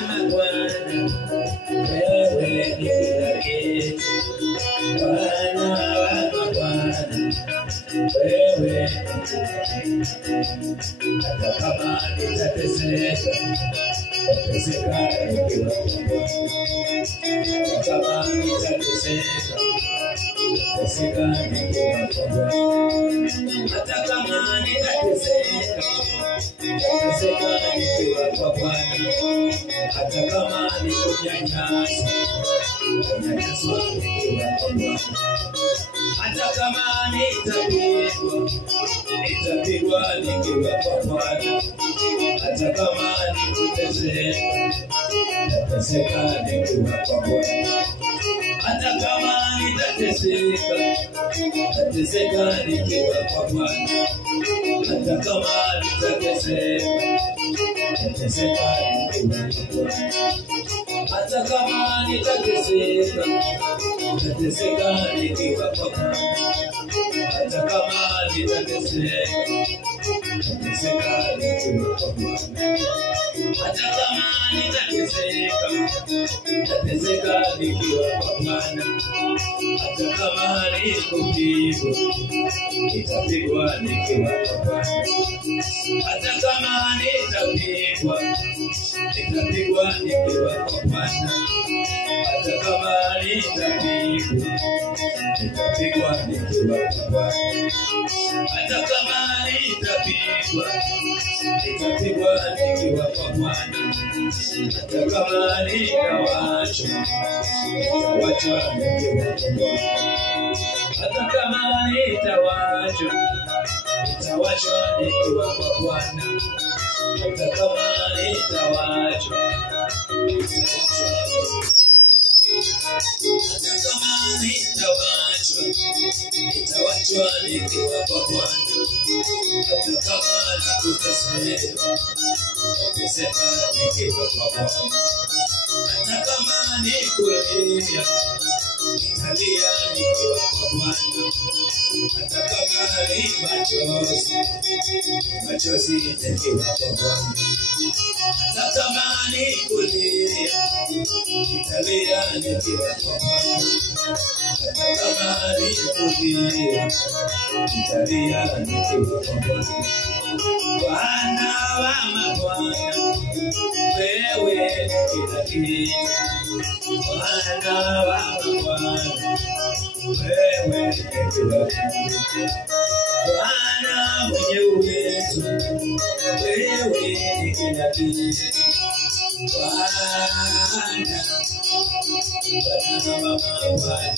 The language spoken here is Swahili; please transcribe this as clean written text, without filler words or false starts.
mabwana, wewe ni kila kitu. Bwana wa mabwana, wewe hata kama nitateseka, nitateseka nikiwa kwa Bwana. Hata kama nitateseka, nitateseka nikiwa kwa Bwana. Hata kama nitateseka, nitateseka nikiwa kwa Bwana. Hata kama nikunyanyasa, ninyanyaswa nikiwa kwa Bwana. Hata kama nitapigwa, nitapigwa nikiwa kwa Bwana. Hata kama nikuteseka, nitateseka nikiwa kwa Bwana. Hata kama nitateseka, nitateseka nikiwa kwa Bwana. Hata kama nitateseka, nitateseka nikiwa kwa Bwana. Hata kama nitateseka, nitateseka nikiwa kwa Bwana. Hata kama nitateseka, nitateseka nikiwa kwa Bwana. Hata kama nitateseka, nitateseka nikiwa kwa Bwana. Hata kama nikupigwa, nitapigwa nikiwa kwa Bwana. Hata kama nitapigwa, nitapigwa nikiwa kwa Bwana. Hata kama nitapigwa, nitapigwa nikiwa kwa Bwana. Hata kama nitapigwa, nitapigwa nikiwa kwa Bwana. Hata kama nitawachwa, nitawachwa nikiwa kwa Bwana. Hata kama nitawachwa, nitawachwa nikiwa kwa Bwana. Hata kama nitawachwa, hata kama nitawachwa, nitawachwa nikiwa kwa Bwana. Hata kama nikuteseka, nitateseka nikiwa kwa Bwana. Hata kama nikulia, nitalia nikiwa kwa Bwana. Hata kama ni machozi, machozi nikiwa kwa Bwana. Hata kama nikulia, nitalia nikiwa kwa Bwana. Hata kama nikulia, nitalia nikiwa kwa Bwana. Bwana wa mabwana, wewe ni kila kitu. Bwana wa mabwana, wewe ni kila kitu. Bwana mwenye uwezo, wewe ni kila kitu. Bwana wa mabwana,